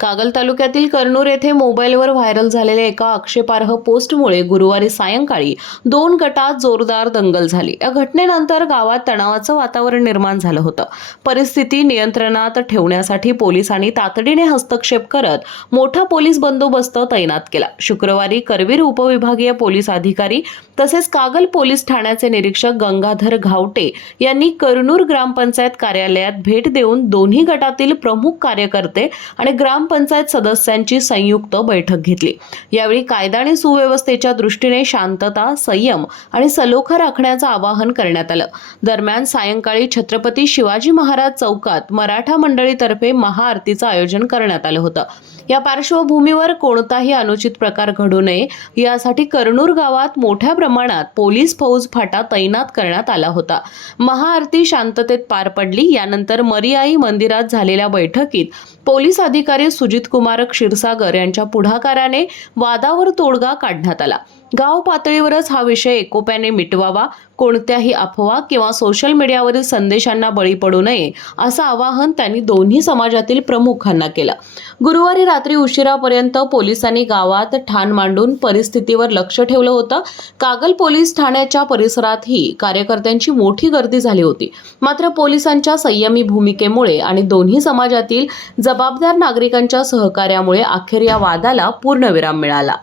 कागल तालुक्यातील करनूर येथे मोबाईलवर व्हायरल झालेल्या एका आक्षेपार्ह पोस्टमुळे गुरुवारी सायंकाळी 2 गटात जोरदार दंगल झाली। या घटनेनंतर गावात तणावाचं वातावरण निर्माण झालं होतं। परिस्थिती नियंत्रणात ठेवण्यासाठी पोलिसांनी तातडीने हस्तक्षेप करत मोठा पोलीस बंदोबस्त तैनात केला। शुक्रवारी करवीर उपविभागीय पोलीस अधिकारी तसेच कागल पोलीस ठाण्याचे निरीक्षक गंगाधर घावटे यांनी करनूर ग्रामपंचायत कार्यालयात भेट देऊन दोन्ही गटातील प्रमुख कार्यकर्ते आणि ग्रामपंचायत सदस्यांची संयुक्त बैठक घेतली। यावेळी कायदा आणि सुव्यवस्थेच्या दृष्टीने शांतता, संयम आणि सलोखा राखण्याचं आवाहन करण्यात आलं। दरम्यान सायंकाळी छत्रपती शिवाजी महाराज चौकात मराठा मंडळीतर्फे महाआरतीचं आयोजन करण्यात आलं होतं। या पार्श्वभूमीवर कोणताही अनुचित प्रकार घडू नये यासाठी करनूर गावात मोठ्या प्रमाणात पोलीस फौज फाटा तैनात करण्यात आला होता। महाआरती शांततेत पार पडली। यानंतर मरियाई मंदिरात झालेल्या बैठकीत पोलीस अधिकारी सुजित कुमार क्षीरसागर यांच्या पुढाकाराने वादावर तोडगा काढण्यात आला। गाव पातळीवरच हा विषय एकोप्याने मिटवावा, कोणत्याही अफवा किंवा सोशल मीडियावरील संदेशांना बळी पडू नये असं आवाहन त्यांनी दोन्ही समाजातील प्रमुखांना केलं। गुरुवारी रात्री उशिरापर्यंत पोलिसांनी गावात ठाण मांडून परिस्थितीवर लक्ष ठेवलं होतं। कागल पोलीस ठाण्याच्या परिसरातही कार्यकर्त्यांची मोठी गर्दी झाली होती। मात्र पोलिसांच्या संयमी भूमिकेमुळे आणि दोन्ही समाजातील जबाबदार नागरिकांच्या सहकार्यामुळे अखेर या वादाला पूर्णविराम मिळाला।